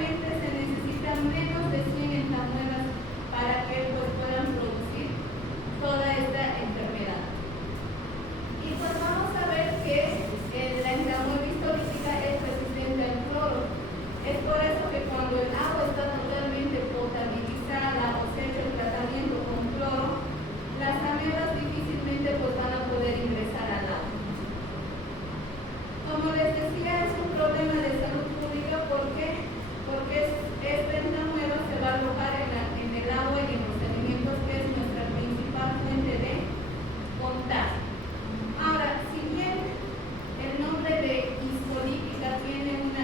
solamente se necesitan menos de 100 entamuelas para que pues, puedan producir toda esta enfermedad. Y pues vamos a ver que la entamuela histolítica es resistente al cloro. Es por eso que cuando el agua está totalmente potabilizada o se echa el tratamiento con cloro, las amebas difícilmente pues, van a poder ingresar al agua. Como les decía, es un problema de salud pública. ¿Por qué? Porque esta entamuela se va a alojar en el agua y en los alimentos, que es nuestra principal fuente de contagio. Ahora, si bien el nombre de histolítica tiene un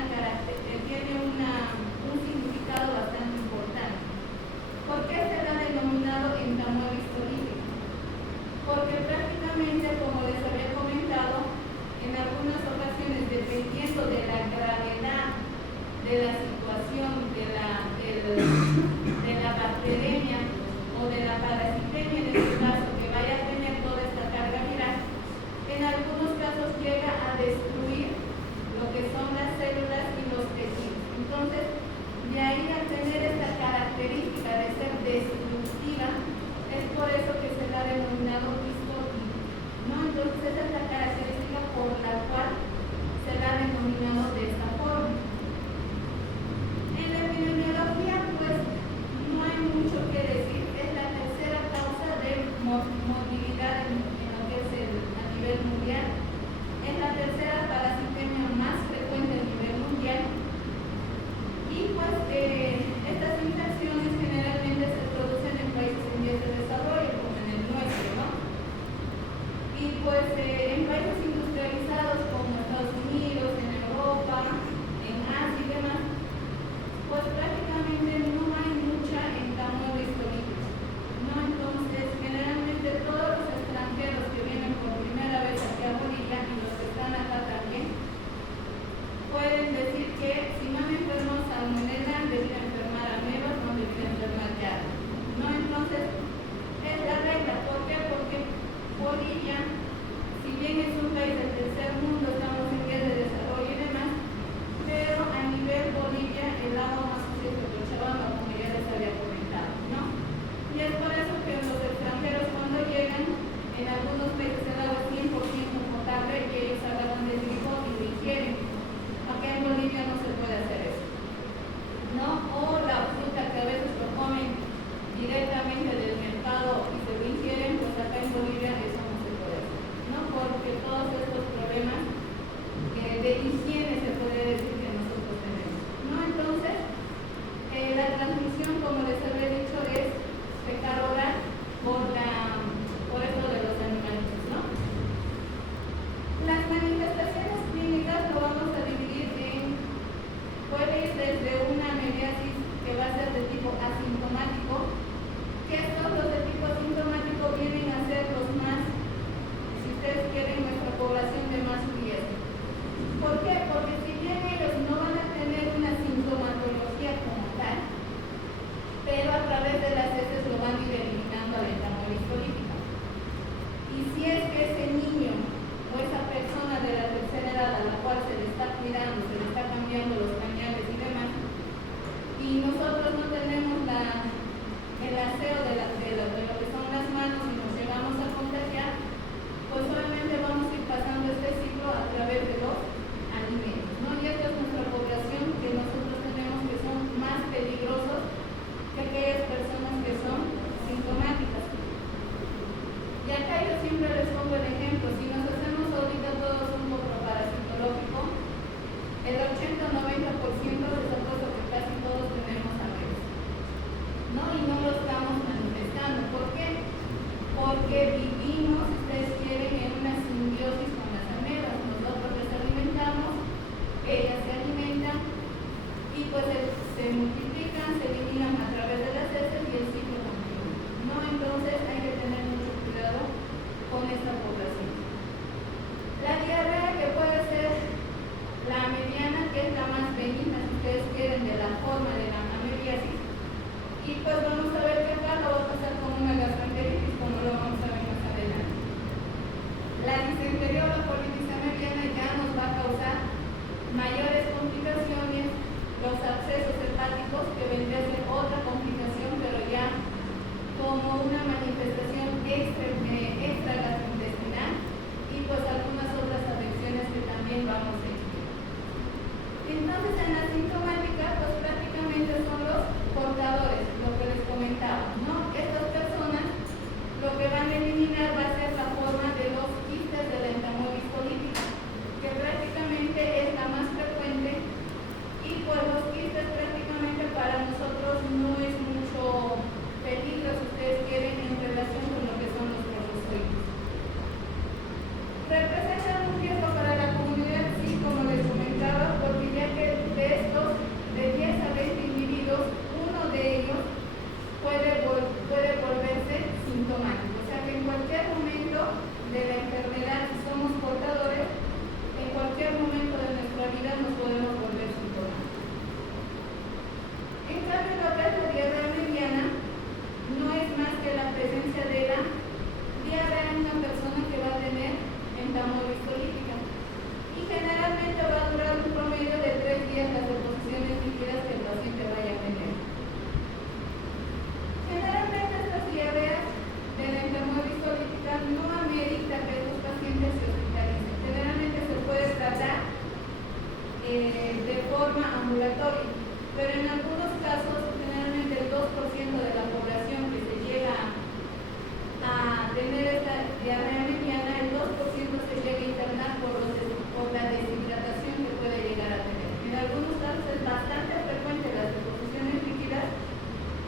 significado bastante importante, ¿por qué se le ha denominado entamuela histolítica? Porque prácticamente, como les había comentado, en algunas ocasiones, dependiendo de la gravedad de la situación de la bacteremia o de la parasitemia, en este caso, que vaya a tener toda esta carga viral, en algunos casos llega a destruir lo que son las células y los tejidos. Entonces, de ahí a tener esta característica de ser destructiva, es por eso que se la ha denominado histolítica, ¿no? Entonces, esa es la característica por la cual se la ha denominado de esta forma. En la epidemiología, pues, no hay mucho que decir. Es la tercera causa de morbilidad en lo que es a nivel mundial. Es la tercera parasitemia más frecuente a nivel mundial. Y pues, estas infecciones generalmente se producen en países en vías de desarrollo, como en el nuestro, ¿no? Y pues, en países industrializados como Estados Unidos, en Europa, en Asia y demás, pues prácticamente no hay mucha entamuela histolítica, ¿no? Entonces, generalmente todos los extranjeros que vienen por primera vez aquí a Bolivia y los que están acá también, pueden decir que si no me enfermo salmonela, debería enfermar amebas, no debería enfermar llaves, ¿no? Entonces, es la regla. ¿Por qué? Porque Bolivia, si bien es un país del tercer mundo, estamos en vías de desarrollo y demás, pero a nivel Bolivia el agua más sucia es Cochabamba, como ya les había comentado, ¿no? Y es por eso que los extranjeros, cuando llegan, en algunos países el agua es 100% potable y ellos agarran del grifo y lo ingieren. Acá en Bolivia no se puede hacer eso, ¿no? O la fruta, que a veces lo comen directamente del mercado y se lo ingieren, pues acá en Bolivia eso no se puede hacer, ¿no? Porque todos estos problemas de higiene se puede decir que nosotros tenemos, ¿no? Entonces, la transmisión, como les había dicho, es fecal oral por esto de los animalitos, ¿no? Las manifestaciones clínicas lo vamos a dividir puede ir desde una amebiasis que va a ser de tipo asintomático, que estos los de tipo asintomático vienen a ser los más, si ustedes quieren, nuestra población de más riesgo. ¿Por qué? Porque si bien ellos no van a tener una sintomatología como tal, pero a través de las heces lo van a ir eliminando a la entamuela histolítica. Y si es que ese niño o esa persona de la tercera edad a la cual se le está cuidando, se le está cambiando los pañales y demás, y nosotros no tenemos el aseo de lo que son las manos y nos llegamos a contagiar, pues obviamente vamos a ir pasando este ciclo a través de los alimentos, ¿no? Y esta es nuestra población que nosotros tenemos, que son más peligrosos que aquellas personas que son sintomáticas. Y acá yo siempre les pongo el ejemplo: si nos hacemos ahorita todos un poco parasitológico, el 80-90% les apuesto que casi todos tenemos amebas, ¿no? Y no lo estamos manifestando. ¿Por qué? Porque vivimos, si ustedes quieren, en una simbiosis con las amebas. Nosotros les alimentamos, ellas se alimentan y pues se multiplican, se eliminan a través de las heces y el ciclo continúa, ¿no? Entonces hay que tener mucho cuidado con esta población. La diarrea, que puede ser la mediana, que es la más benigna, si ustedes quieren, de la forma de la amebiasis, y pues vamos a ver que acá lo va a pasar con una gastroenteritis, como lo vamos a ver más adelante. La disentería o la colitis amebiana ya nos va a causar mayores complicaciones, los abscesos pero en algunos casos, generalmente el 2% de la población que se llega a tener esta diarrea mediana, el 2% se llega a internar por la deshidratación que puede llegar a tener. En algunos casos es bastante frecuente las deposiciones líquidas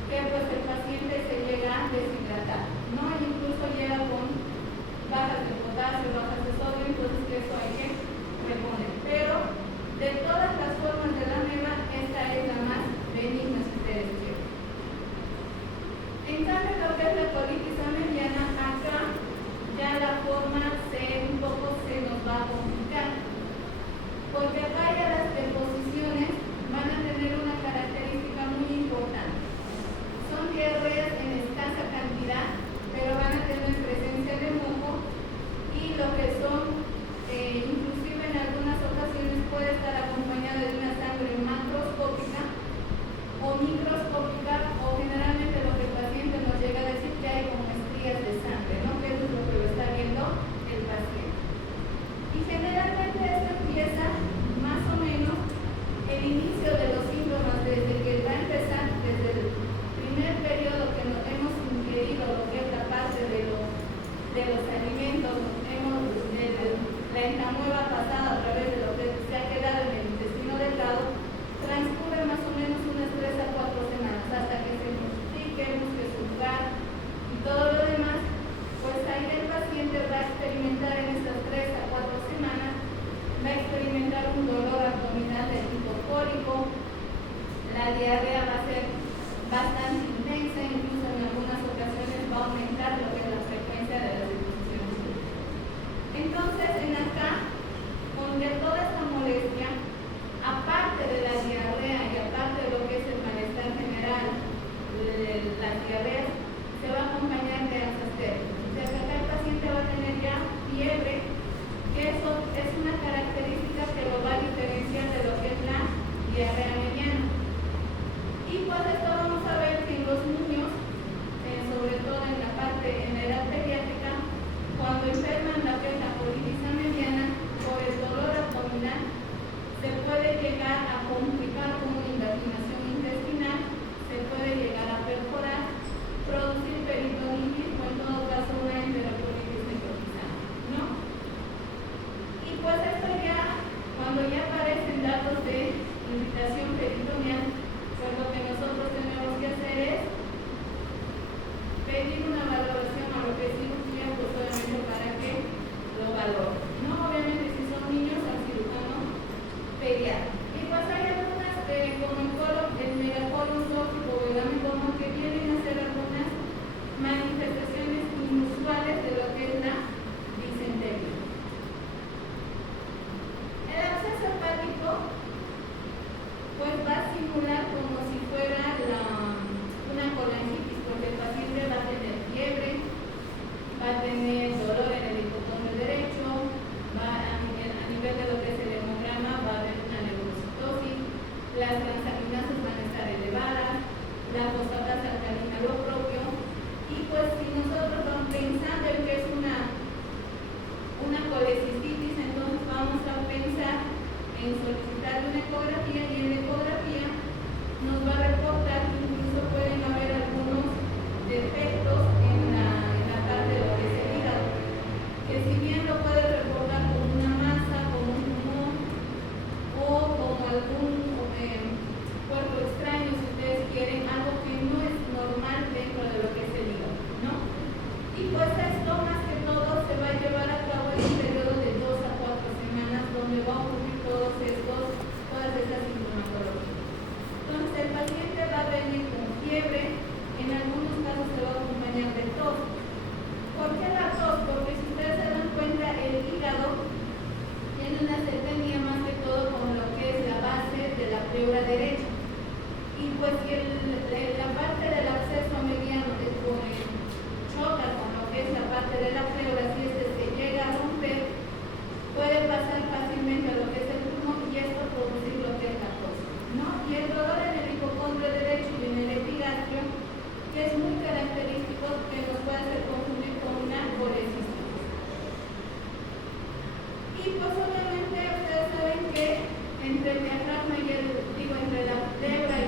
que pues el paciente se llega a deshidratar, ¿no? Incluso llega con bajas de potasio, bajas de sodio, entonces que eso hay que reponer. Pero de todas las formas de la ameba, esta es la más benigna, si ustedes quieren. En cambio, lo que es la colitis ameliana, acá ya la forma un poco se nos va a complicar, porque acá ya las deposiciones van a tener una característica muy importante. Son diarreas en escasa cantidad, pero van a tener presencia de moco y lo que son, inclusive en algunas ocasiones puede estar acompañada de una sangre macroscópica o microscópica, o generalmente lo que el paciente nos llega a decir que hay como estrías de sangre, ¿no? Que eso es lo que lo está viendo el paciente. Y generalmente esto empieza más o menos el inicio de los síntomas desde que va a empezar, desde el primer periodo que nos hemos ingerido lo que es la parte de los alimentos, de la entramueva pasada a través de lo que se ha quedado en el intestino delgado, transcurre más o menos unas 3 a 4 semanas hasta que se multiplique, busque su lugar y todo lo demás. Pues ahí el paciente va a experimentar en estas 3 a 4 semanas, va a experimentar un dolor abdominal de tipo cólico, la diarrea va a ser bastante intensa, incluso en algunas ocasiones va a aumentar lo que es la frecuencia de las deposiciones. Entonces, en acá, con toda esta molestia, aparte de la diarrea y aparte de lo que es el malestar general, las diarreas, se va a acompañar de asas térmicas. O sea que acá el paciente va a tener ya fiebre, que eso es una característica que lo va a diferenciar de lo que es la diarrea mediana. Y pues esto vamos a ver que en los niños, sobre todo en la edad pediátrica, cuando enferman la que es la colitis mediana, por el dolor abdominal, se puede llegar a complicar con una invaginación intestinal, se puede llegar a perforar, producir peritonitis o en todo caso una enterocolitis necrotizante, ¿no? Y pues esto ya, cuando ya aparecen datos de irritación peritoneal, pues lo que nosotros tenemos que hacer es pedir una valoración a lo que es cirugía, pues obviamente para que lo valore, ¿no? Obviamente si son niños, al cirujano pediatra. Y pues hay algunas, como el megacolon tóxico o el amigomo, que vienen a ser algunas manifestaciones inusuales de lo que es la disentería. El absceso hepático pues va a simular como si fuera una colangitis, porque el paciente va a tener fiebre, va a tener dolor en el hipocondrio derecho, a nivel de lo que es el hemograma va a haber una neurocitosis, las transaminasas van a estar elevadas, la fosfatasa alcalina lo propio, y pues si nosotros vamos pensando en que es una colecistitis, entonces vamos a pensar en solicitar una ecografía, y en la ecografía nos va a reportar que incluso pueden haber algunos defectos en la parte de lo que es el hígado, que si bien lo puede reportar como una masa, como un tumor o como algún cuerpo extraño, si ustedes quieren, algo que no es normal dentro de lo que es el hígado, ¿no? Y pues esto más que todo se va a llevar a cabo en un periodo de 2 a 4 semanas, donde va a ocurrir todas estas sintomatologías. Entonces el paciente va a venir con fiebre, en algunos casos se va a acompañar de tos. ¿Por qué la tos? Porque si ustedes se dan cuenta, el hígado tiene una cercanía más que todo con lo que es la base de la pleura derecha. Y pues si la parte del absceso mediano choca con lo que es la parte de la pleura, si se llega a romper, puede pasar fácilmente a lo que es el pulmón y esto producir lo que es la tos, ¿no? Y el dolor en el hipocondrio derecho y en el epigastrio, que es muy característico, que nos puede hacer confundir con una colecistitis. Y pues obviamente ustedes saben que entre el diafragma y entre la pleura y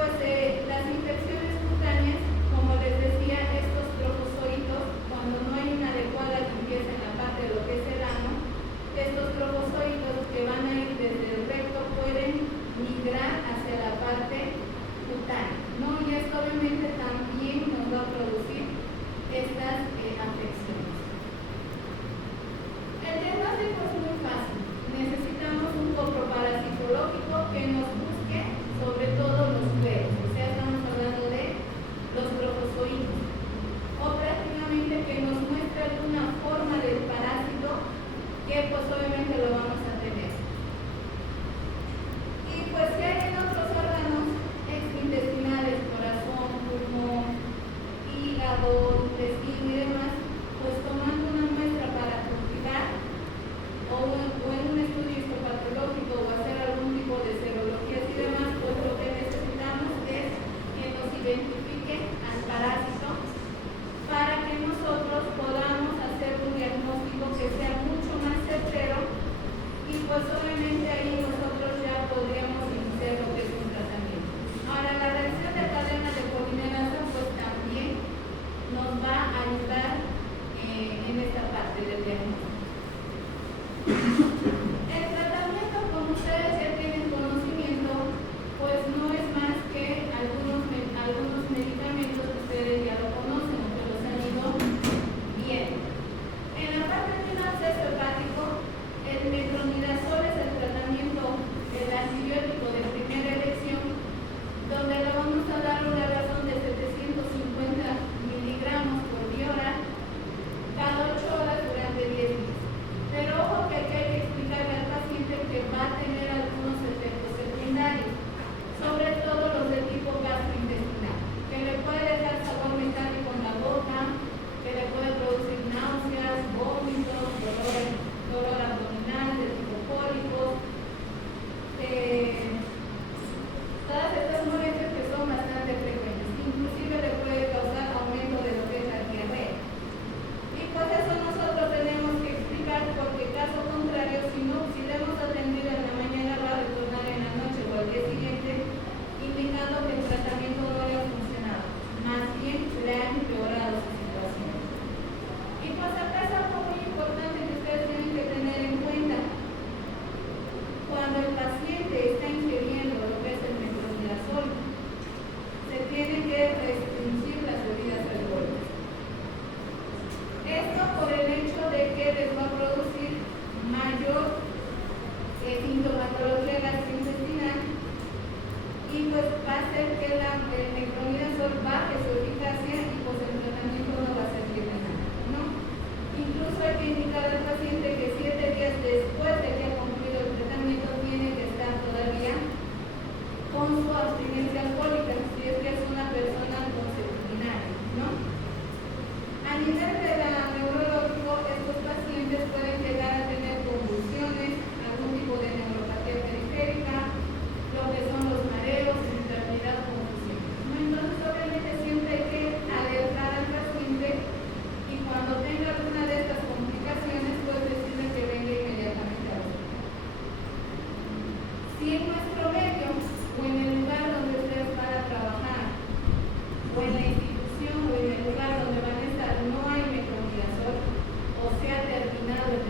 pues las infecciones cutáneas, como les decía, estos trofozoitos, cuando no hay una adecuada limpieza en la parte de lo que es el ano, estos trofozoitos que van a ir desde el recto pueden migrar hacia la parte cutánea, ¿no? Y esto obviamente también nos va a producir estas afecciones. El diagnóstico es muy fácil. Necesitamos un coproparasitológico que nos busque sobre todo los pleos, o sea, estamos hablando de los trofozoitos, o prácticamente que nos muestre alguna forma del parásito que pues obviamente lo vamos a tener. Y pues si hay en otros órganos extraintestinales, corazón, pulmón, hígado, intestino y demás, pues tomando una muestra para cultivar o en un estudio histopatológico o hacer algún tipo de serologías y demás, pues lo que necesitamos es que nos identifique al parásito para que nosotros podamos hacer un diagnóstico que sea mucho más certero y pues obviamente ahí nosotros ya podríamos iniciar lo que es un tratamiento. Ahora, la reacción de cadena de polimerasa pues también nos va a ayudar en esta parte del diagnóstico. El tratamiento, como ustedes ya tienen conocimiento, pues no es más que algunos medicamentos que ustedes ya lo conocen o que los han ido viendo. En la parte de un absceso hepático, el metronidazol es el tratamiento, el antibiótico de primera elección, donde le vamos a dar una razón de 750 miligramos por vía oral cada 8 horas durante 10 días. Pero ojo que aquí hay que explicarle al paciente que va a tener algunos efectos secundarios, sobre todo los de tipo gastrointestinal, que le puede dejar sabor metálico en la boca, que le puede producir náuseas, vómitos, dolor abdominal de tipo cólicos, todas estas molestias que son bastante frecuentes, inclusive le puede causar aumento de lo que es la diarrea. Y pues eso nosotros tenemos que explicar porque caso contrario, si le hemos atendido en la mañana va a retornar en la noche o al día siguiente, indicando que el tratamiento no le ha funcionado, más bien le ha empeorado su situación. Y pues acá es algo muy importante que ustedes tienen que tener en cuenta. Cuando el paciente está ingiriendo lo que es el metronidazol, se tiene que restringir las bebidas alcohólicas. Esto por el hecho de que les va a producir mayor sintomatología gastrointestinal y pues va a hacer que el metronidazol baje su eficacia y pues el tratamiento no va a servir de nada, ¿no? Incluso hay que indicar al paciente que 7 días después de que ha concluido el tratamiento tiene que estar todavía con su abstinencia alcohólica, si es que es una persona consuetudinaria, ¿no? A nivel de la neurológico, estos pacientes pueden llegar a tener convulsiones, algún tipo de neuropatía periférica, lo que son los mareos, irritabilidad, confusión, ¿no? Entonces, obviamente, siempre hay que alertar al paciente y cuando tenga alguna de estas complicaciones, pues decirle que venga inmediatamente a nosotros. Si en nuestro medio o en el lugar donde ustedes van a trabajar o en la institución o en el lugar donde van a estar no hay metronidazol o se ha terminado el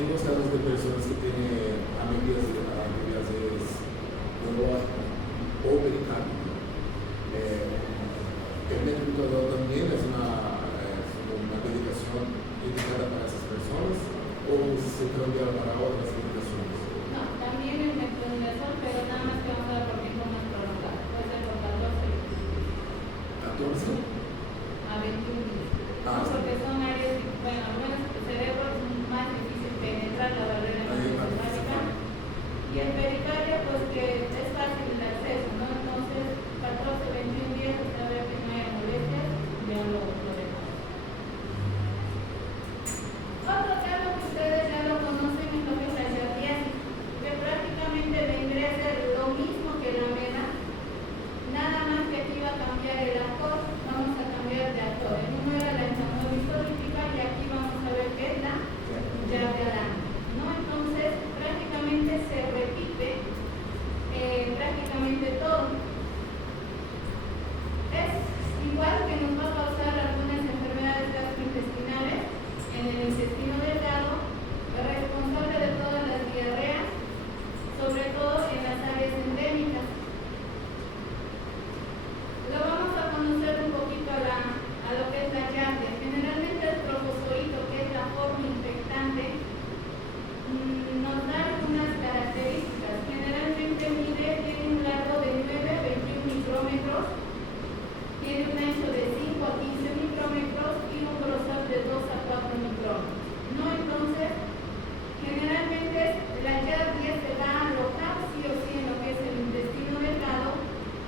en los casos de personas que tienen amibiasis neurológica o pericardio, el metributador también es una medicación indicada para esas personas o se cambia para otras medicaciones. No, también el metronidazol, pero nada más que vamos a dar por tiempo más prolongado. Puede ser por 14 a 21 días. Porque son áreas, bueno, al menos el cerebro es más difícil penetrar la barrera mesentésica. Y el pericardio, pues que es fácil el acceso, ¿no? Entonces, 14, 21 días hasta ver que no haya molestias, ya lo dejamos. Otro caso que ustedes ya lo conocen es lo que es la yardiasis, que prácticamente vendría a ser lo mismo que la MENA, nada más que aquí va a cambiar el actor, vamos a cambiar de actor. En uno era la enzanosis olímpica y aquí vamos a ver qué es la yardia, ¿no? Entonces, prácticamente se repite prácticamente todo. Es igual que nos va a causar algunas enfermedades gastrointestinales en el intestino delgado, responsable de todas las diarreas, sobre todo en las áreas endémicas. Lo vamos a conocer un poquito a lo que es la yardia. Generalmente el trofozoito, que es la forma infectante, nos da algunas características. Generalmente tiene un largo de 9 a 21 micrómetros, tiene un ancho de 5 a 15 micrómetros y un grosor de 2 a 4 micrómetros, ¿no? Entonces, generalmente la yardia se va a alojar sí o sí en lo que es el intestino delgado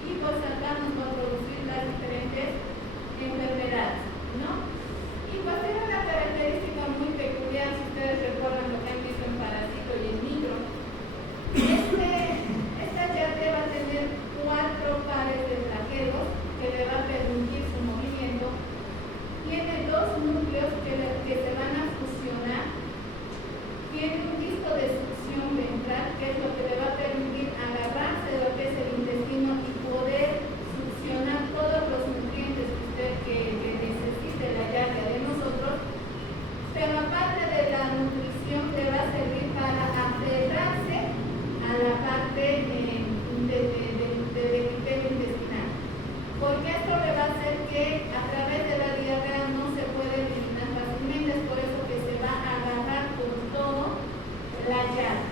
y pues acá nos va a producir las diferentes enfermedades, ¿no? Y pues tiene una característica muy peculiar, si ustedes recuerdan lo que han visto en parásito y en micro. Esta yardia va a tener 4 pares de flagelos que le va a permitir su movimiento. Tiene 2 núcleos que se van a fusionar. Tiene un disco de succión ventral, que es lo que le va a permitir agarrarse de lo que es el intestino y poder succionar todos los nutrientes que necesite la yardia de nosotros. Pero aparte de la nutrición, le va a servir para aferrarse a la parte del epitelio intestinal. Porque esto le va a hacer que a través de la diarrea no se puede eliminar fácilmente, es por eso que se va a agarrar con todo la yardia.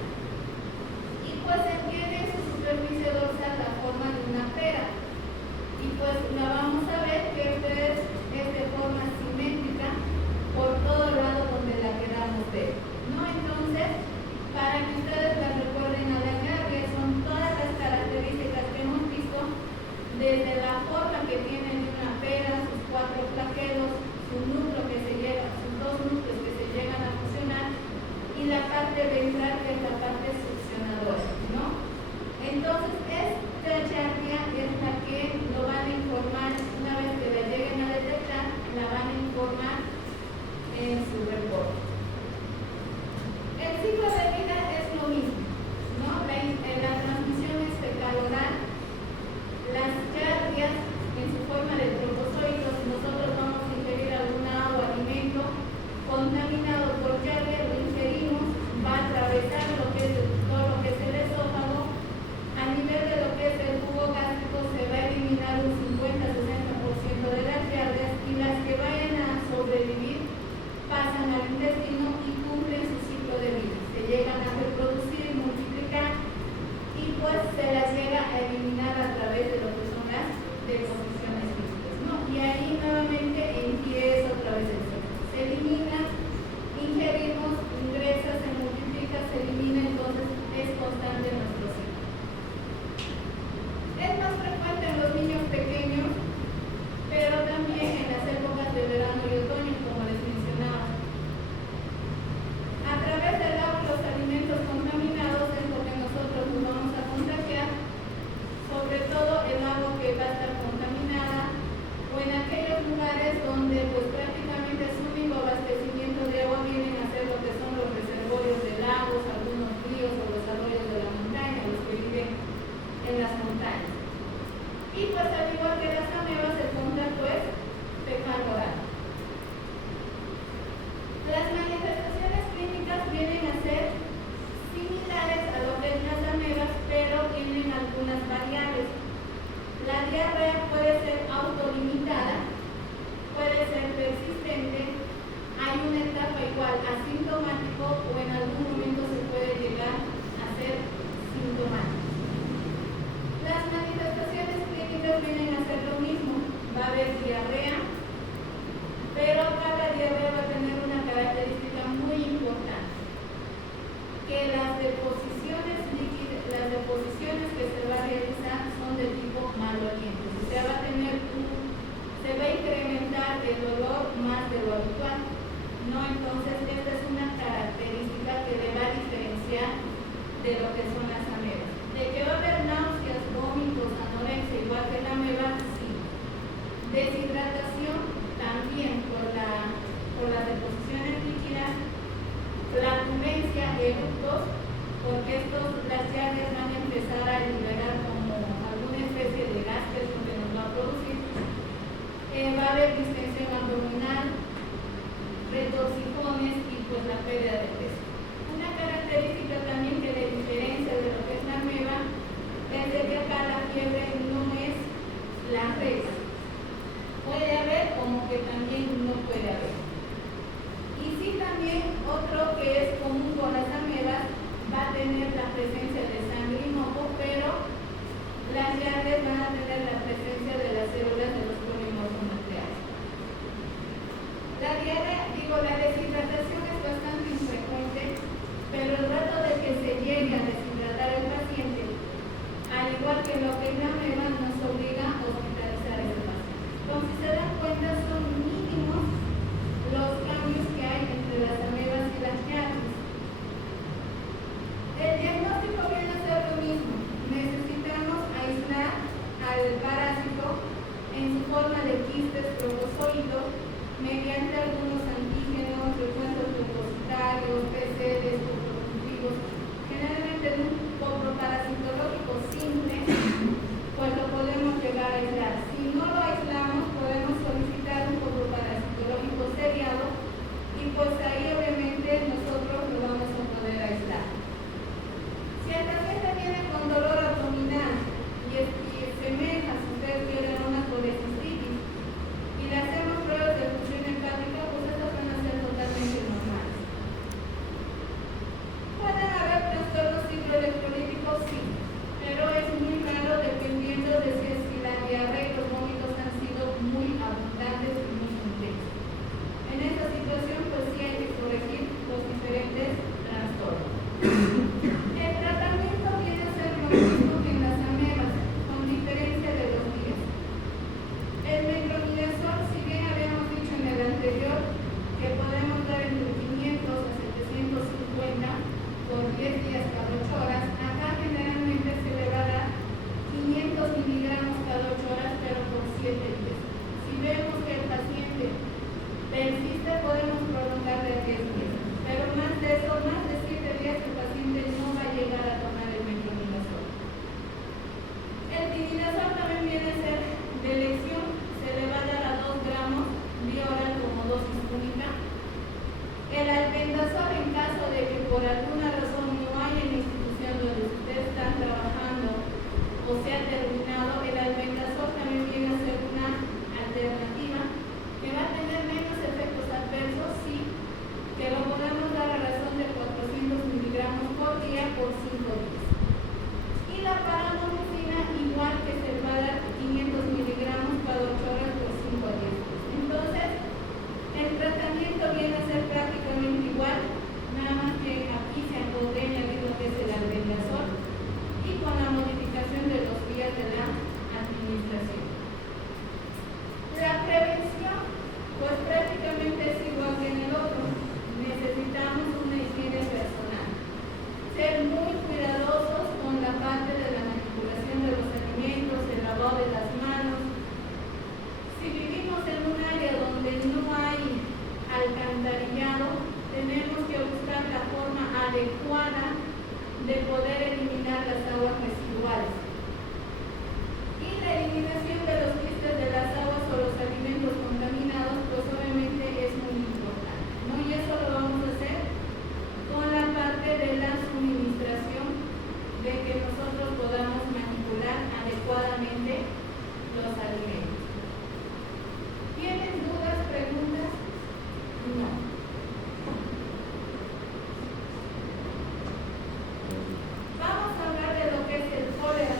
Y pues tiene en su superficie dorsal la forma de una pera. Y pues la vamos a ver que es de forma simétrica por todo lado donde la queramos ver, ¿no? Entonces, para que ustedes la recuerden a la yardia, son todas las características que hemos visto, desde la forma que tiene de una pera, sus 4 flagelos, su núcleo sus 2 núcleos que se llegan a fusionar y la parte ventral, que es la parte succionadora, ¿no? Entonces, esta yardia es la que lo van a informar, una vez que la lleguen a detectar, la van a informar en su reporte. El ciclo de vida es lo mismo, ¿no? La transmisión es fecal-oral. Las yardias, en su forma de trofozoitos, nosotros vamos a ingerir alguna agua o alimento contaminado por yardia, lo ingerimos, va a atravesar todo lo que es el esófago. A nivel de lo que es el jugo gástrico se va a eliminar un 50-60% de las yardias y las que vayan a sobrevivir pasan al intestino acueductos, porque las llaves van a empezar a liberar como alguna especie de gas que es lo que nos va a producir. Va a haber distensión abdominal, retorcijones y pues la pérdida de peso. Una característica también que le diferencia de lo que es la ameba es de que acá la fiebre no es la regla. Puede haber como que también no puede haber. Y sí, también otro que es común con las amebas va a tener la presencia de sangre y moco, pero las llaves van a tener la presencia de las células de los polimorfos nucleares. La deshidratación es bastante infrecuente, pero el rato de que se llegue a deshidratar el paciente, al igual que lo que es la ameba, nos obliga a hospitalizar a ese paciente. Entonces, si se dan cuenta, son mínimos los cambios que hay entre las amebas y las llaves. El diagnóstico viene a ser lo mismo. Necesitamos aislar al parásito en su forma de quistes trombosóidos mediante algunos antígenos, recuentos leucocitarios, PCRs, coprocultivos. Generalmente en un coproparasitológico simple, pues lo podemos llegar a aislar. Si no lo aislamos, podemos solicitar un coproparasitológico seriado y pues ahí obviamente nosotros lo vamos a poder aislar. Si el paciente viene con dolor abdominal y semeja, si ustedes quieren, una colecistitis y le hacemos pruebas de función hepática, pues estas van a ser totalmente normales. ¿Pueden haber trastornos hidroelectrolíticos? Sí, pero es muy raro dependiendo de si la diarrea y los vómitos han sido muy abundantes y muy intensos. En esta situación, pues sí hay que corregir los diferentes trastornos. El tratamiento viene a ser lo mismo que en las amebas, con diferencia de los días. El metronidazol, si bien habíamos dicho en el anterior que podemos dar entre 500 a 750 por 10 días cada 8 horas, acá generalmente se le va a dar 500 miligramos cada 8 horas, pero por 7 días. Si vemos que el paciente persiste, podemos prolongarle a 10 días, pero más de eso, más de 7 días, el paciente no va a llegar a tomar el metronidazol. El tinidazol también viene a ser de elección, se le va a dar a 2 gramos vía oral como dosis única. El albendazol, en caso de que por alguna razón no haya en la institución donde ustedes están trabajando o se ha terminado, el albendazol también viene a ser una alternativa que va a tener menos efectos adversos, sí, que lo podemos dar a razón de 400 miligramos por día por 5 días. Y la paradoxina, igual que se le va a dar 500 miligramos cada 8 horas por 5 días. Entonces, el tratamiento viene a ser prácticamente igual, nada más que aquí se podría añadir lo que es el albendazol y con la modificación de los días de la administración. La prevención, pues prácticamente es igual que en el otro. Necesitamos una higiene personal. Ser muy cuidadosos con la parte de la manipulación de los alimentos, el lavado de las manos. Si vivimos en un área donde no hay alcantarillado, tenemos que buscar la forma adecuada de poder eliminar las aguas residuales. Y la eliminación de los quistes de las aguas o los alimentos contaminados, pues obviamente es muy importante, ¿no? Y eso lo vamos a hacer con la parte de la suministración, de que nosotros podamos manipular adecuadamente los alimentos. ¿Tienen dudas, preguntas? No. Vamos a hablar de lo que es el cólera.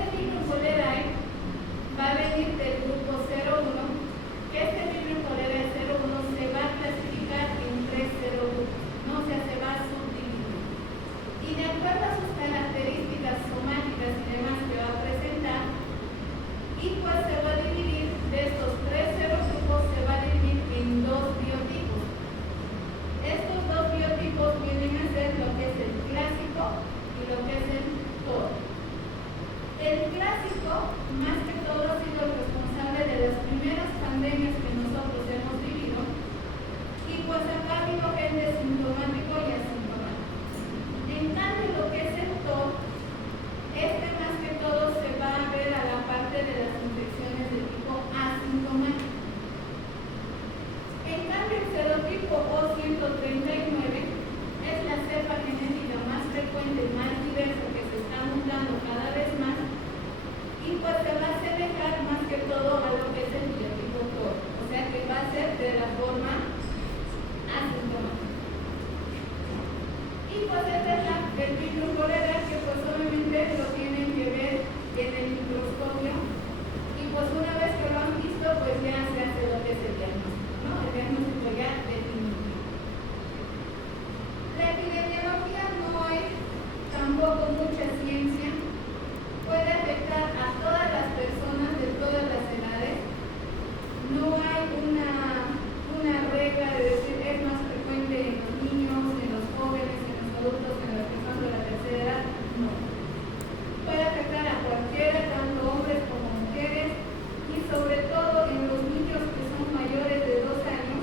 este vidrio Cholerae va a venir del grupo 01, que este vidrio Cholerae 01 se va a clasificar en 3 serogrupos, ¿no? O sea, se va a subdividir. Y de acuerdo a sus características somáticas y demás que va a presentar, y pues se va a dividir de estos 3 serogrupos, se va a dividir en 2 biotipos. Estos 2 biotipos vienen a ser lo que es el clásico y lo que es el toro. El clásico, más que todo, ha sido el responsable de las primeras pandemias que nosotros hemos vivido, y pues acá ha habido gente sintomático y asintomático. En cambio, lo que es el toro, este más que todo se va a ver a la parte de las infecciones de tipo asintomático. En cambio, el serotipo O139 es la cepa genética más frecuente, más diversa, que se está mutando cada vez más, y pues se va a asemejar más que todo a lo que es el biotipo toro, o sea que va a ser de la forma asintomática. Y pues esta es el virus Cholerae, que pues obviamente lo tienen que ver en el microscopio, y pues una vez que lo han visto, pues ya se hace lo que es el diagnóstico, ¿no? El diagnóstico ya definitivo. La epidemiología no es tampoco mucha ciencia, puede afectar a todas las personas de todas las edades. No hay una regla de decir es más frecuente en los niños, en los jóvenes, en los adultos, en las personas de la tercera edad. No. Puede afectar a cualquiera, tanto hombres como mujeres, y sobre todo en los niños que son mayores de 2 años,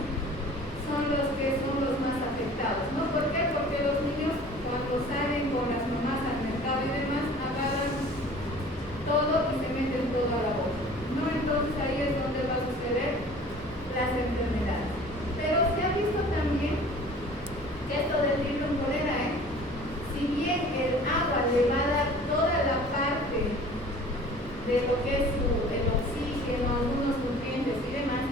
son los que son los más afectados, ¿no? ¿Por qué? Porque los niños, cuando salen con las mamás al mercado y demás, agarran todo y se meten todo a la boca, ¿no? Entonces ahí es donde va a suceder las enfermedades. Pero se ha visto también que esto del virus Cholerae, si bien el agua le va a dar toda la parte de lo que es el oxígeno, algunos nutrientes y demás,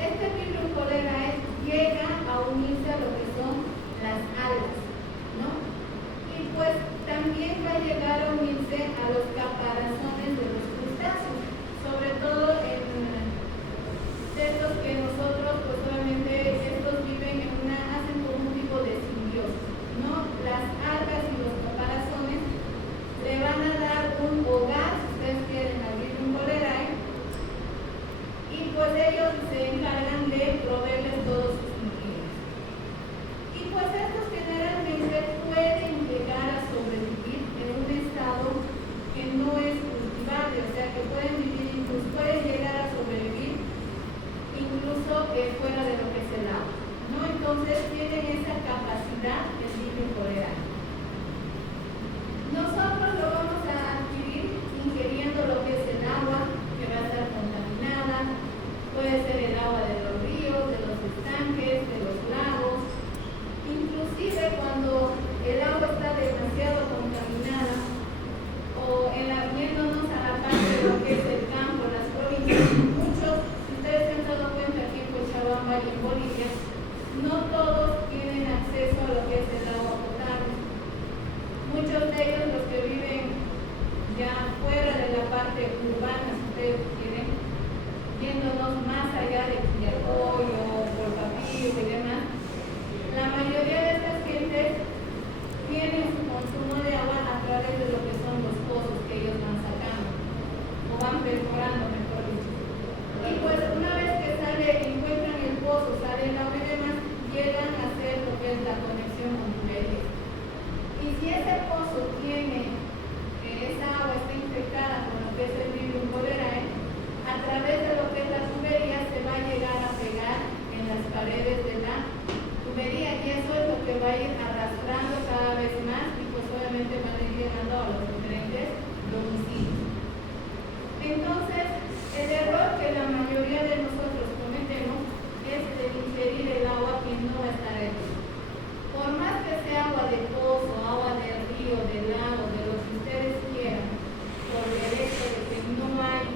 este virus Cholerae llega a unirse a lo que son las algas, ¿no? Y pues también va a llegar a unirse a los caparazones de los crustáceos, sobre todo en estos que nosotros, pues obviamente estos viven en hacen como un tipo de simbiosis, ¿no? Las algas y los caparazones le van a dar un hogar, si ustedes quieren, al virus Cholerae, y pues ellos se encargan de proveerles todos sus nutrientes. Y pues estos generalmente pueden llegar a sobrevivir en un estado que no es cultivable, o sea que pueden vivir, incluso pueden llegar a sobrevivir incluso fuera de lo que es el agua, ¿no? Entonces tienen esa capacidad el virus Cholerae. Nosotros lo vamos a adquirir ingiriendo lo que es el agua, que va a estar contaminada, puede ser el agua de los ríos, de los estanques, de los lagos, inclusive cuando el agua está demasiado contaminada, o yéndonos a la parte de lo que es el campo, las provincias, muchos, si ustedes se han dado cuenta aquí en Cochabamba y en Bolivia, no todos tienen acceso a lo que es el agua potable. Muchos de ellos, los que viven ya fuera de la parte urbana, si ustedes quieren, yéndonos más allá de Quillacollo, Portapío y demás, la mayoría de estas gentes tienen su consumo de agua a través de lo que son los pozos que ellos van sacando, o van perforando, mejor dicho. Y pues una vez que encuentran el pozo, sale el agua y demás, llegan a hacer lo que es la conexión con tuberías. Y si ese pozo tiene, esa agua está infectada con lo que es el virus Cholerae, a través de lo que es la tubería se va a llegar a pegar en las paredes de la tubería, y eso es lo que va a ir arrastrando cada vez más, y pues obviamente van a ir llegando a los diferentes domicilios. Entonces, el error que la mayoría de nosotros cometemos es el ingerir el agua que no está ahí. Por más que sea agua de pozo, agua de río, de lago, de lo que ustedes quieran, por el hecho de que no hay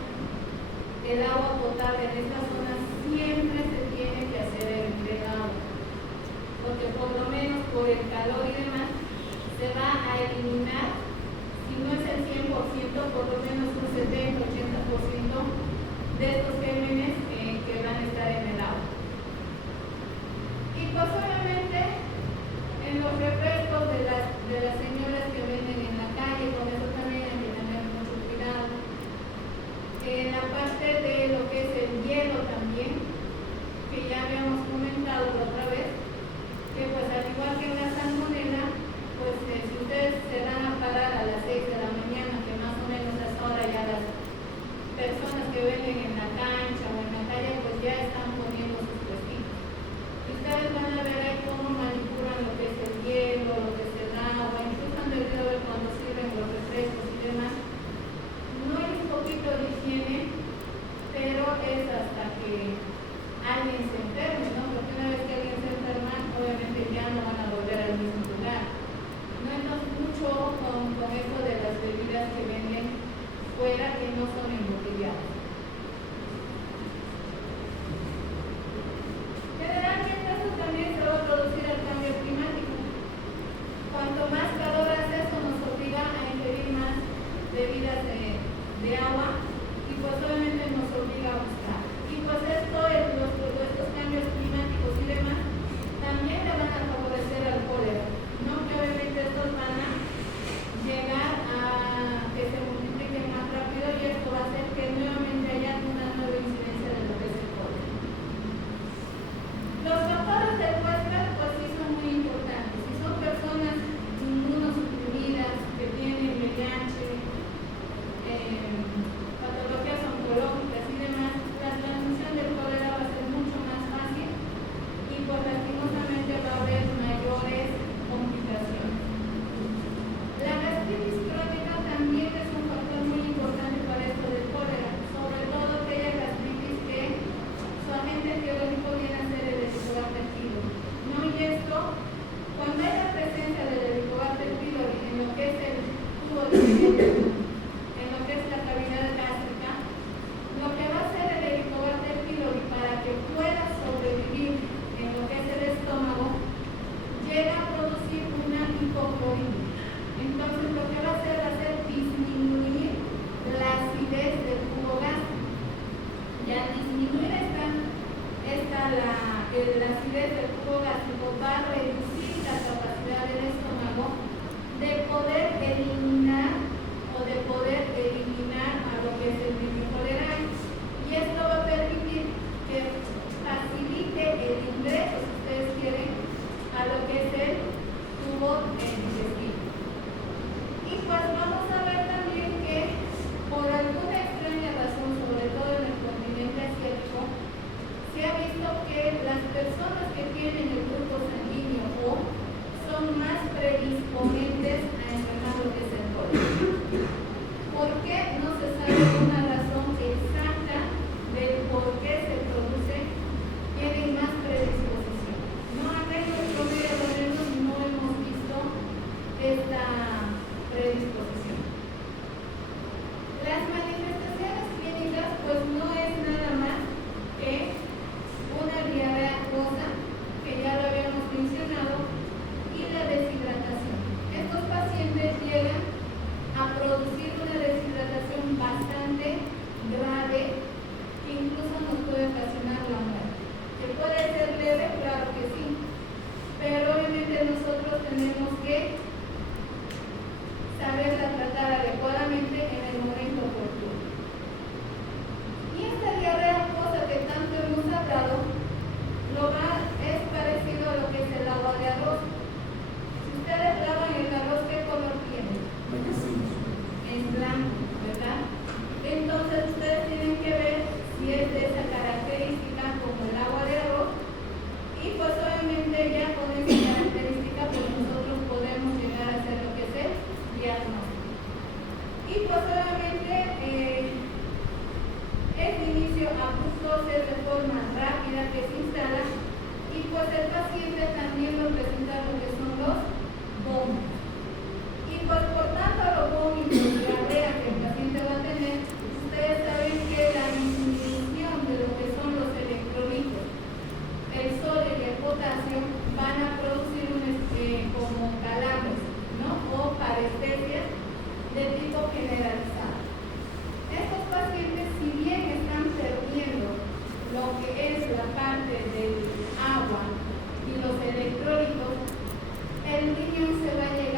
el agua potable en estas zonas, siempre se tiene que hacer hervir el agua, porque por lo menos por el calor y demás se va a eliminar, si no es el 100%, parte de lo que es el hielo también, que ya habíamos comentado la otra vez, que pues al igual que en la salmonela, pues si ustedes se van a parar a las 6 de la mañana, que más o menos a esa hora ya las personas que venden en la cancha o en la calle, pues ya están poniendo sus puestitos. Y ustedes van a ver ahí cómo manipulan lo que es el hielo, lo que es el agua, incluso han debido ver cuando sirven los refrescos y demás. No hay un poquito de higiene, pero es hasta que alguien se enferme, ¿no? Porque una vez que alguien se enferma, obviamente ya no van a volver al mismo lugar. No, entonces mucho con esto de las bebidas que venden fuera que no son embotelladas. Generalmente eso también se va a producir el cambio climático. Cuanto más calor hace, eso nos obliga a ingerir más bebidas de agua y pues obviamente nos obliga a buscar. Y pues estos cambios climáticos y demás también le van a favorecer al cólera, ¿no? Que obviamente estos van a llegar a que se multipliquen más rápido y esto va a hacer que nuevamente haya una nueva incidencia de lo que es el cólera. Los factores de huésped pues sí son muy importantes. Si son personas inmunosuprimidas que tienen VIH, patologías oncológicas y demás, la transmisión del cólera va a ser mucho más fácil y pues lastimosamente va a haber mayores complicaciones. La gastritis crónica también es un factor muy importante para esto del cólera, sobre todo aquella gastritis que su agente biológico viene a ser el Helicobacter pylori. ¿No? Y esto, cuando hay la presencia del Helicobacter pylori en lo que es el tubo digestivo, en lo que es la cavidad gástrica, lo que va a hacer el Helicobacter pylori para que pueda sobrevivir en lo que es el estómago, llega a producir una hipoclorimia. Entonces lo que va a hacer disminuir la acidez del tubo gástrico. Y al disminuir la acidez del tubo gástrico va a reducir la capacidad del estómago de poder eliminar a lo que es el virus tolerante. Y esto va a permitir que facilite el ingreso, si ustedes quieren, a lo que es el tubo digestivo. Y pues vamos a ver también que por alguna extraña razón, sobre todo en el continente asiático, se ha visto que las personas que tienen el grupo sanguíneo O son más predisponentes a enfermar lo que es el cólera. ¿Por qué? No se sabe una razón exacta de por qué se produce, tienen más predisposición. No, acá en nuestro medio al menos no hemos visto esta predisposición. Las manifestaciones clínicas pues no es nada más que una diarrea acuosa, que ya lo habíamos mencionado, y la deshidratación. Estos pacientes llegan a producir una deshidratación bastante grave que incluso nos puede ocasionar la muerte. ¿Que puede ser leve? Claro que sí, pero obviamente nosotros tenemos que saberla tratar adecuadamente en el momento oportuno. Y esta diarrea acuosa que tanto hemos hablado es parecido a lo que es el agua de arroz. Si ustedes lavan el arroz, ¿qué color tiene? Es blanco, ¿verdad? Entonces ustedes tienen que ver si es de esa característica como el agua de arroz y pues obviamente ya con esa característica pues nosotros podemos llegar a hacer lo que es el diagnóstico. Y pues obviamente es de inicio abrupto, es de forma rápida que se instala y pues el paciente también va a presentar lo que son los vómitos. Y pues por tanto los vómitos, diarrea que el paciente va a tener, ustedes saben que la disminución de lo que son los electrolitos, el sodio y el potasio, van a producir como calambres, ¿no? O parestesias de tipo generalizado. Estos pacientes, si bien están perdiendo lo que es la parte del agua y los electrólitos, el riñón se va a llegar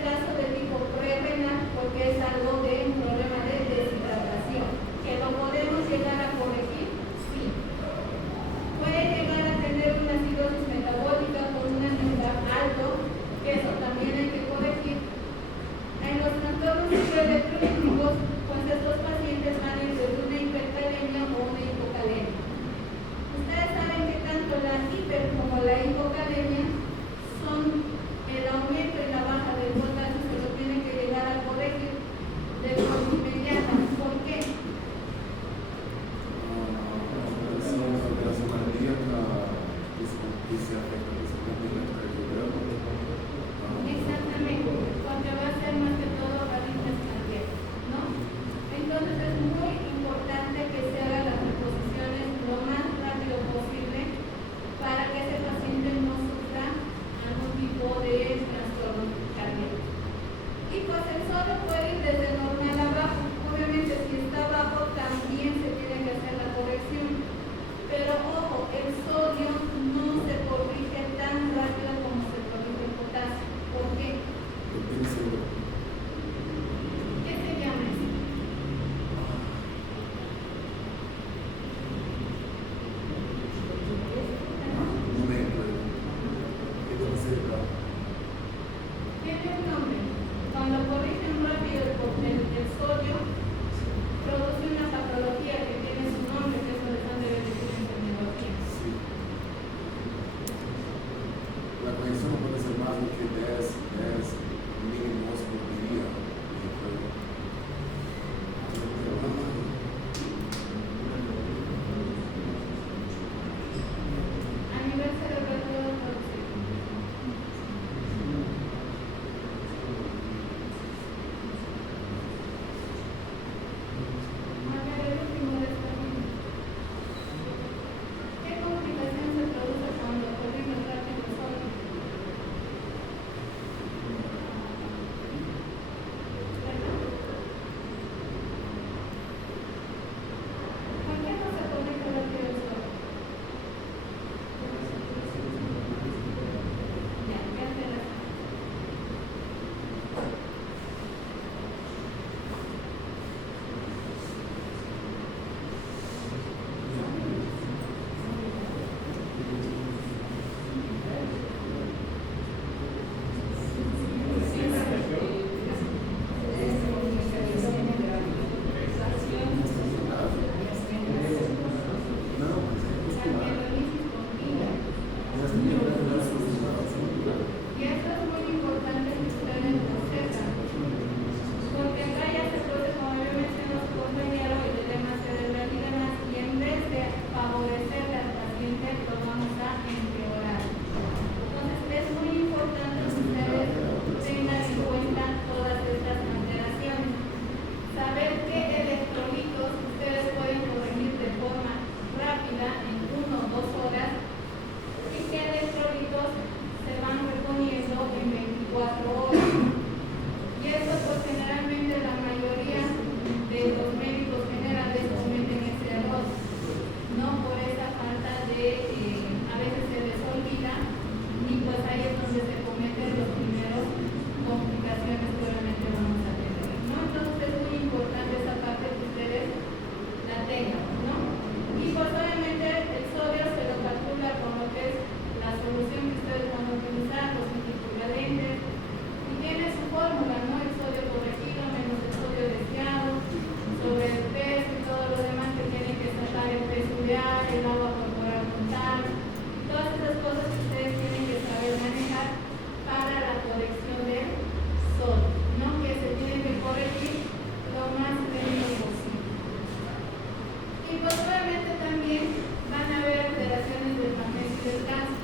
el caso de tipo prerrenal porque es algo de un problema de deshidratación. ¿Que lo podemos llegar a corregir? Sí. Puede llegar a tener una acidosis metabólica con un azúcar alto, que eso también hay que corregir. En los trastornos electrolíticos, pues estos pacientes van a ir desde una hipercalemia o una hipocalemia. Ustedes saben que tanto la hiper como la hipocalemia son el aumento y la baja del potasio, se lo tienen que llegar a corregir de forma inmediata. ¿Por qué? Exactamente, porque va a ser más que todo arritmias cardíacas, ¿no? Entonces es muy importante que se hagan las reposiciones lo más rápido posible para que ese paciente no sufra algún tipo de trastorno cardíaco. Y pues el sodio puede ir desde normal a bajo. Obviamente si está bajo también se tiene que hacer la corrección. Pero ojo, el sodio no se corrige tan rápido como se corrige el potasio. ¿Por qué? ¿Qué se llama eso? Tiene un nombre. Cuando corrigen rápido el sodio, produce una patología que tiene su nombre, que es lo que han de decir en terminología. La conexión no puede ser más de que 10 mínimos por día. A nivel cerebral puedo producir. El último de esta línea. ¿Qué complicación se produce cuando corrigen rápido el sodio? ¿Verdad? ¿Por qué no se corrige rápido el sodio? Ya, ¿qué hace la antiagonisis continua? Y esto es muy importante que ustedes lo sepan, porque acá ya se produce, como yo mencioné, su compañero y de temas cerebral y demás, y en vez de favorecerle al paciente, lo vamos a empeorar. Entonces, es muy importante que ustedes tengan en cuenta todas estas alteraciones. Saber qué electrolitos ustedes pueden corregir de forma rápida en 1 o 2 horas y qué electrolitos se van reponiendo en 24 horas. Y eso pues generalmente la mayoría de los médicos generales cometen ese error, no por esa falta de, a veces se les olvida y pues ahí es donde se cometen los primeros complicaciones que obviamente vamos a tener, ¿no? Entonces es muy importante esa parte que ustedes la tengan, ¿no? Y pues obviamente el sodio se lo calcula con lo que es la solución que ustedes van a utilizar, los anticoagulantes, y tiene su fórmula, ¿no? El sodio corregido menos el sodio deseado, sobre el peso y todo lo demás que tienen que sacar el peso ideal, el agua corporal total, y todas esas cosas que ustedes tienen que saber manejar para la corrección del sodio, ¿no? Que se tienen que corregir lo más rápido posible. Y pues obviamente también van a haber alteraciones del magnesio y del calcio.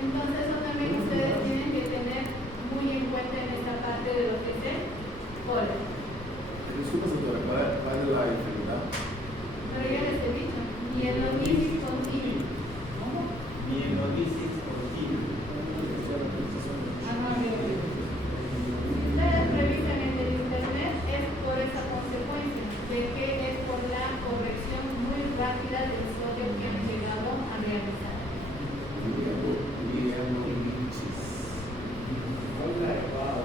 Entonces eso también ustedes tienen que tener muy en cuenta en esta parte de lo que es el colágeno. Disculpa, señora, ¿cuál es la enfermedad? Pero ya les he dicho, mielodisis continua. Mielodisis continua. Ajá, si ustedes revisan en el internet es por esa consecuencia, de que es por la corrección muy rápida del sodio que han llegado a realizar. Mielodisis. Hola, wow.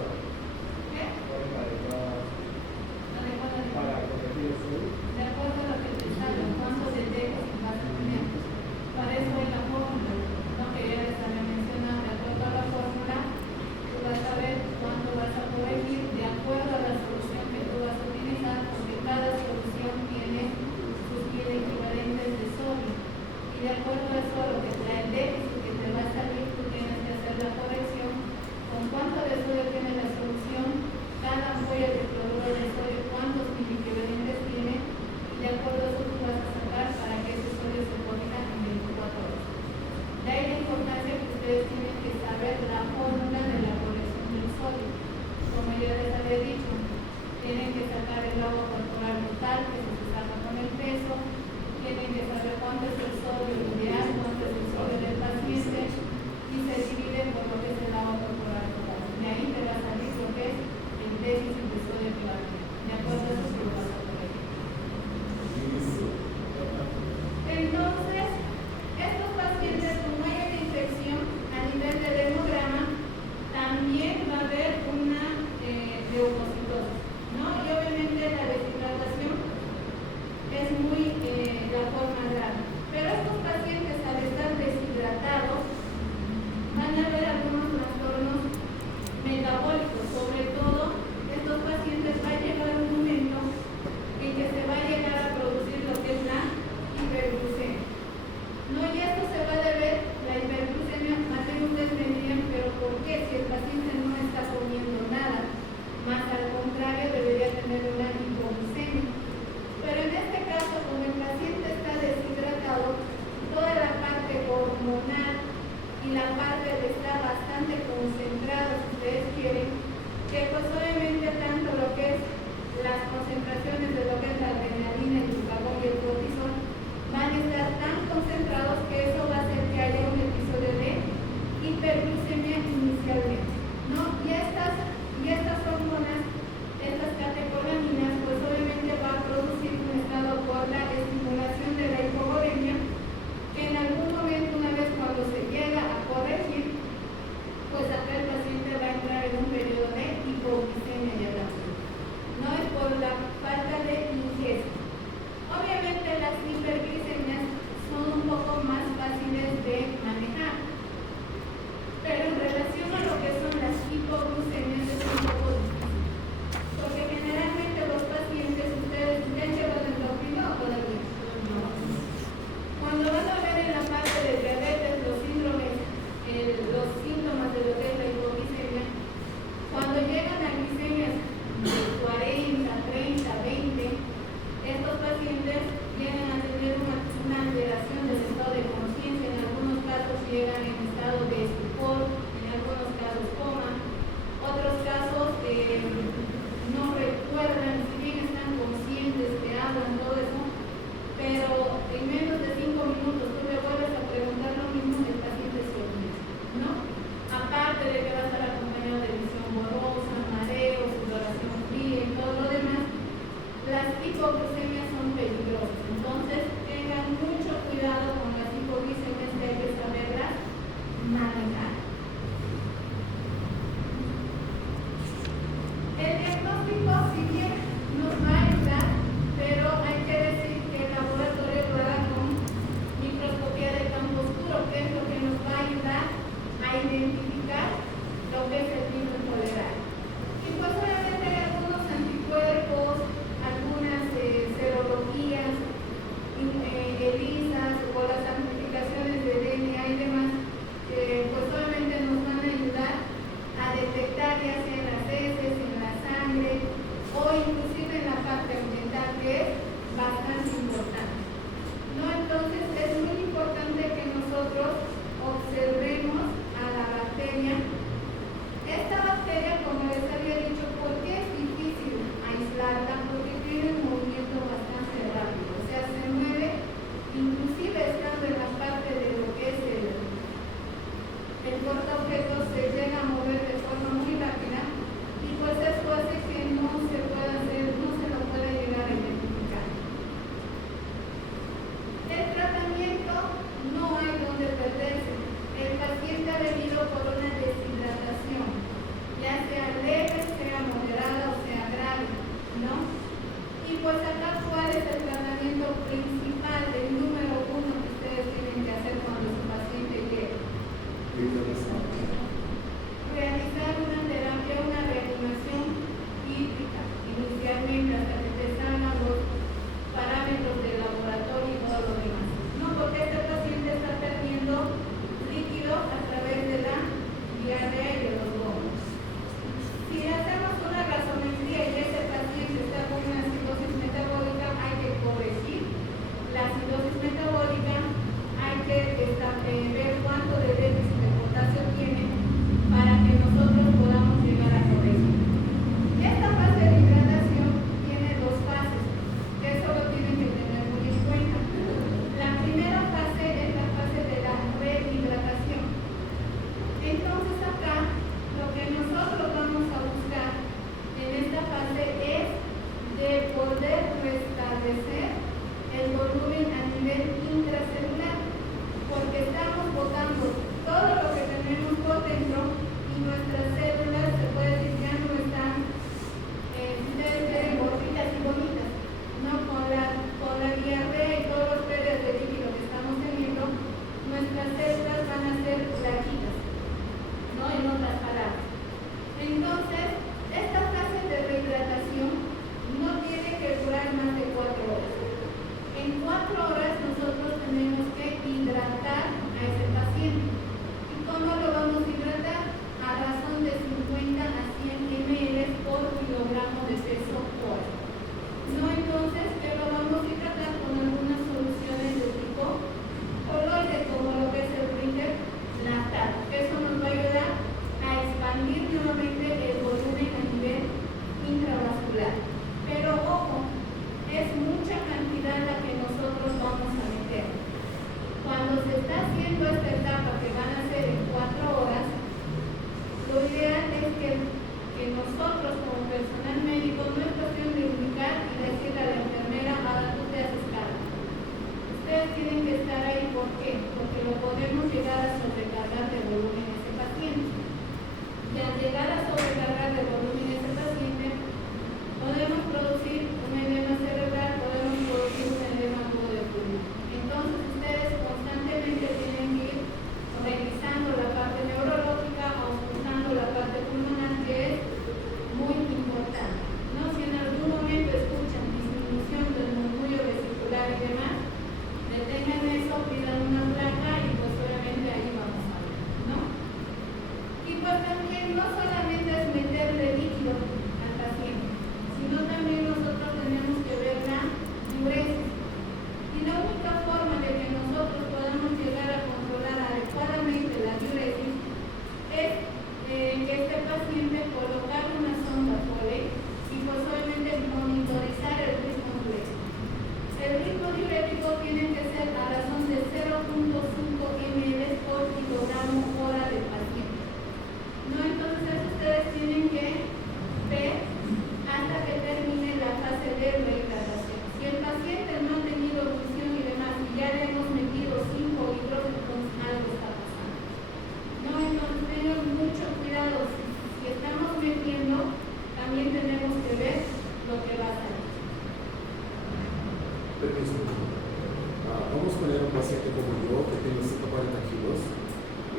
paciente como yo, que tiene 140 kilos,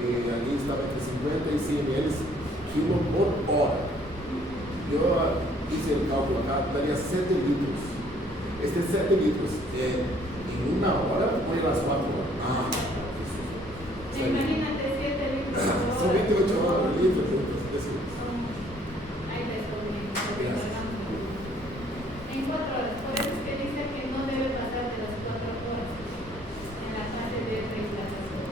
allí estaba entre 50 y 100 ml kilo por hora. Yo hice el cálculo acá, daría 7 litros. Estos 7 litros en una hora o en las 4 horas. Imagínate 7 litros por hora. Son 28 horas de litros. Hay descubrimiento. En 4 horas. Por eso es que dice que no debe pasar de las 4 horas en la fase de rehidratación.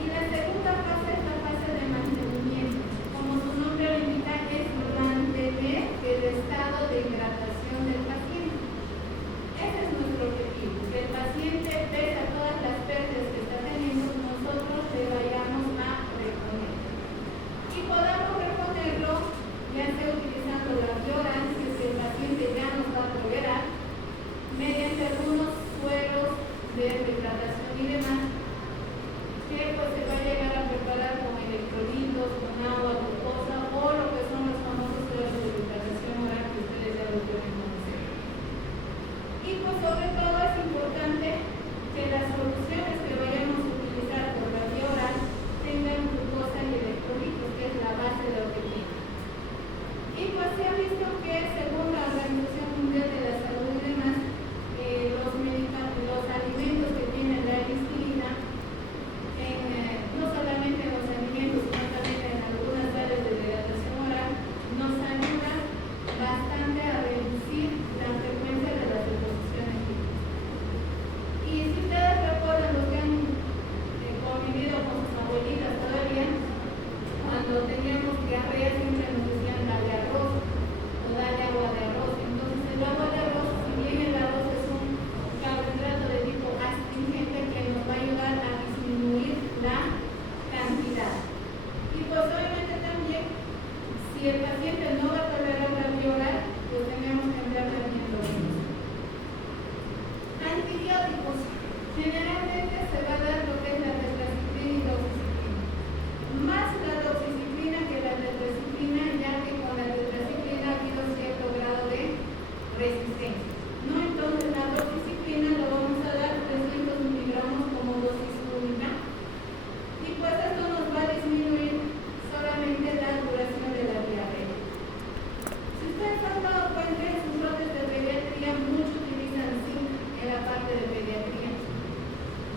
Y la segunda fase es la fase de mantenimiento. Como su nombre lo indica, es mantener el estado de hidratación del paciente. Ese es nuestro objetivo, que el paciente, pese a todas las pérdidas que está teniendo, nosotros le vayamos a reponer. Y podamos reponerlo, ya sea utilizando la bioran, que el paciente ya nos va a tolerar, mediante algunos sueros de rehidratación y demás, que pues se va a llegar a preparar con electrolitos, con agua, glucosa o lo que son los famosos sueros de hidratación oral que ustedes ya lo pueden conocer. Y pues sobre todo es importante que las soluciones que vayamos a utilizar por la vía oral tengan glucosa y electrolitos, que es la base de lo que tiene. Y pues se ha visto que según la Organización Mundial de la Salud y demás, los alimentos que tienen la insulina, no solamente en los alimentos, sino también en algunas áreas de hidratación oral, nos ayudan bastante a reducir la frecuencia de las deposiciones líquicas. Y si ustedes recuerdan lo que han convivido con sus abuelitas todavía, cuando teníamos diarrea siempre nos decían dale arroz o dale agua de arroz. Entonces el agua de arroz, si bien el arroz es un carbohidrato de tipo astringente que nos va a ayudar a disminuir la cantidad. Y pues obviamente también, si el paciente no va a tolerar la vía oral, pues tenemos que entrar también los antibióticos. Generalmente se va a dar lo que es la tetraciklina y doxiciclina. Más la doxiciclina que la tetraciklina, ya que con la tetraciklina ha habido cierto grado de resistencia. ¿No? Entonces la doxiciclina lo vamos a dar 300 miligramos como dosis única. Y pues esto nos va a disminuir solamente la duración de la diarrea. Si ustedes han dado cuenta, en sus lotes de pediatría muchos utilizan zinc en la parte de pediatría.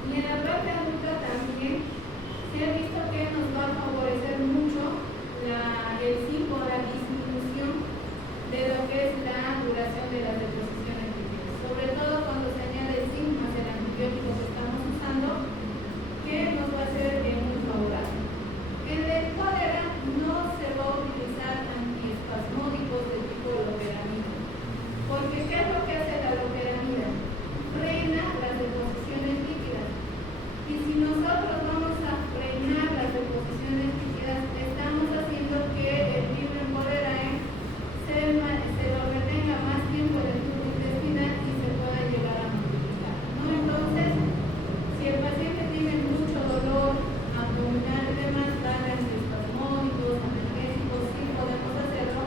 Y en la parte adulta también se ha visto que nos va a favorecer mucho el zinc o la disminución de lo que es la duración de las deposiciones líquicas. Sobre todo cuando se añade el zinc más el antibiótico que estamos usando, que nos va a ser muy favorable. En el cólera no se va a utilizar antiespasmódicos de tipo loperamida. Porque ¿qué es lo que hace la loperamida? Frena las deposiciones líquidas. Y si nosotros vamos a frenar las deposiciones líquidas, estamos haciendo que el virus en cólera se lo retenga más tiempo en el tubo intestinal y se pueda llegar a multiplicar, ¿no? Entonces, si el paciente tiene mucho dolor abdominal y demás, darle antiespasmódicos, analgésicos, sí podemos hacerlo.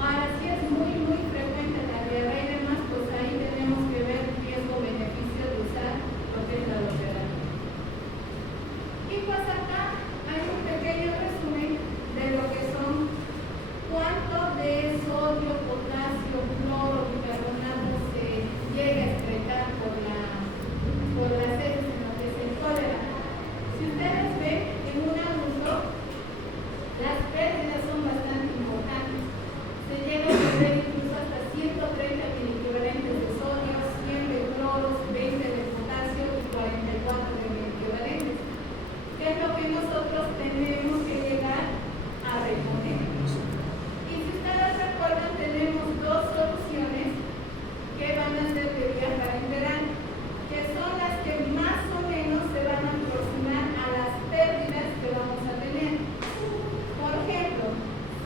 Ahora, si es muy frecuente la diarrea y demás, pues ahí tenemos que ver riesgo-beneficio de usar lo que es la loperamida. Y pues acá hay un pequeño resumen de lo que son cuánto de sodio, potasio, cloro, bicarbonato se llega a excretar por las heces en lo que es el cólera. Si ustedes ven, en un adulto, las pérdidas son bastante importantes. Se llega a perder incluso hasta 130 miliequivalentes de sodio, 100 de cloros, 20 de potasio y 44 de miliequivalentes. ¿Qué es lo que nosotros tenemos que llegar a reponer? Y si ustedes recuerdan, tenemos dos soluciones que van a servir para el verano, que son las que más o menos se van a aproximar a las pérdidas que vamos a tener. Por ejemplo,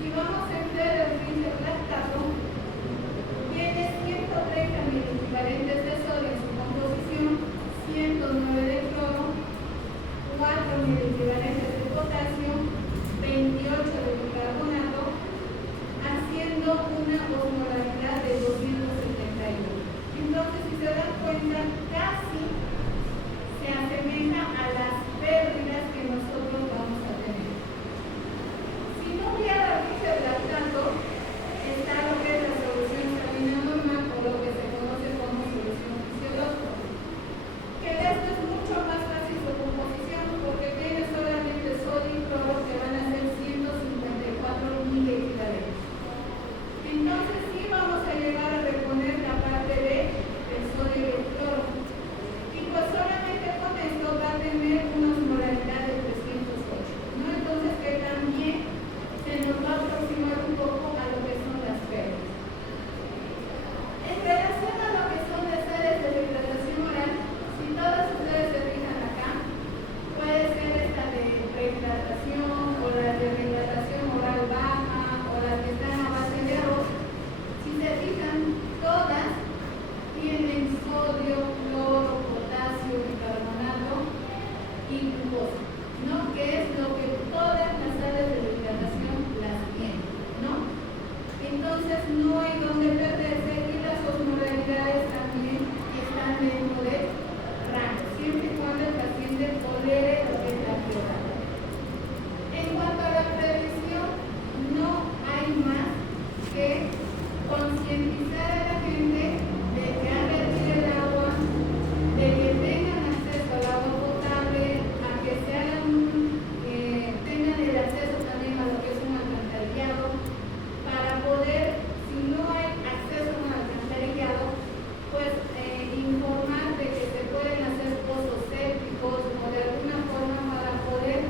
si vamos a emplear el rinse lactato, tiene 130 miliequivalentes de sodio en su composición, 109 de cloro, 4 miliequivalentes de potasio, 28 de bicarbonato, haciendo una osmolaridad de 271. Entonces, si se dan cuenta, casi entonces no hay donde perderse y las osmolaridades también están dentro del rango, siempre y cuando el paciente tolere lo que es la quebrada. En cuanto a la previsión, no hay más que concientizar a la gente de que ha de hervir el agua, de que tengan acceso al agua potable, a que se hagan, tengan el acceso también a lo que es un alcantarillado, para poder, si no hay acceso a un alcantarillado, pues informar de que se pueden hacer pozos sépticos o de alguna forma para poder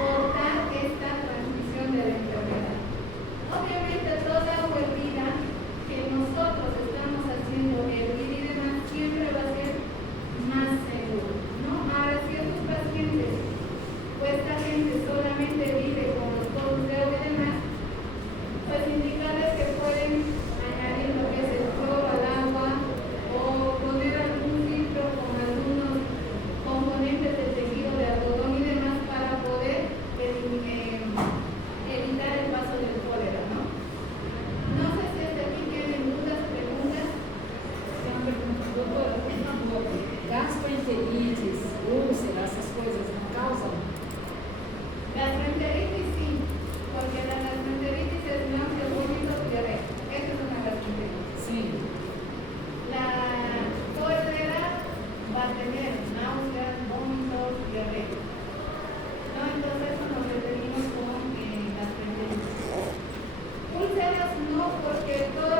cortar esta transmisión de la enfermedad. Obviamente toda agua hervida que nosotros estamos haciendo hervir y demás siempre va a ser más seguro, ¿no? Ahora, si estos pacientes o esta gente solamente vive con los pozos de agua y demás, pues indicarles que pueden añadir lo que es el cloro al agua o poner algún filtro con algunos componentes de tejido de algodón y demás para poder evitar el paso del cólera, ¿no? No sé si hasta aquí tienen dudas, preguntas. Doutora, por favor, gastroenterites, úlcera, essas coisas não causam? Gastroenteritis sí, porque la gastroenteritis es náusea, vómito, diarrea. Esa es una gastroenteritis. Sim. La cólera va a tener náuseas, vómitos, diarrea. ¿No? Entonces eso nos referimos con gastroenteritis. Úlceras no, porque todo